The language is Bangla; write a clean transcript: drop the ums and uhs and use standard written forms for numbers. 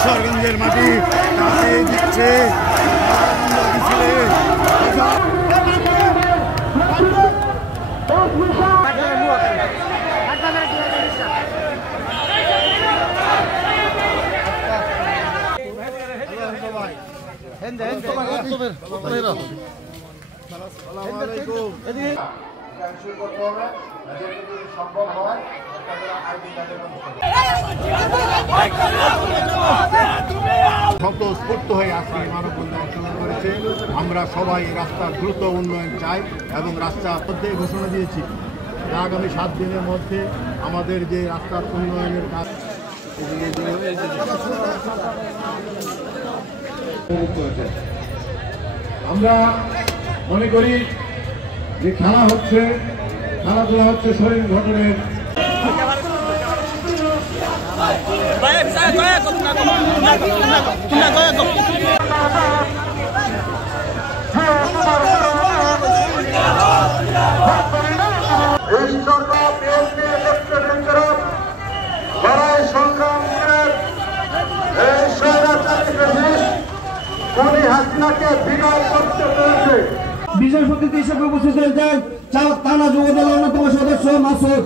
ঈশ্বরগঞ্জের মাটি কাঁপিয়ে দিচ্ছে মিছিলে। স্বতঃস্ফূর্ত হয়ে আজকে মানববন্ধন অংশগ্রহণ করেছে। আমরা সবাই রাস্তার দ্রুত উন্নয়ন চাই এবং রাস্তার মধ্যে ঘোষণা দিয়েছি যে আগামী 7 দিনের মধ্যে আমাদের যে রাস্তার উন্নয়নের কাজ আমরা মনে করি যে খেলাধুলা হচ্ছে শরীর গঠনের বিশেষ অতিথি হিসেবে উপস্থিত হয়েছেন টানা যুবদলের অন্যতম সদস্য মাসুদ।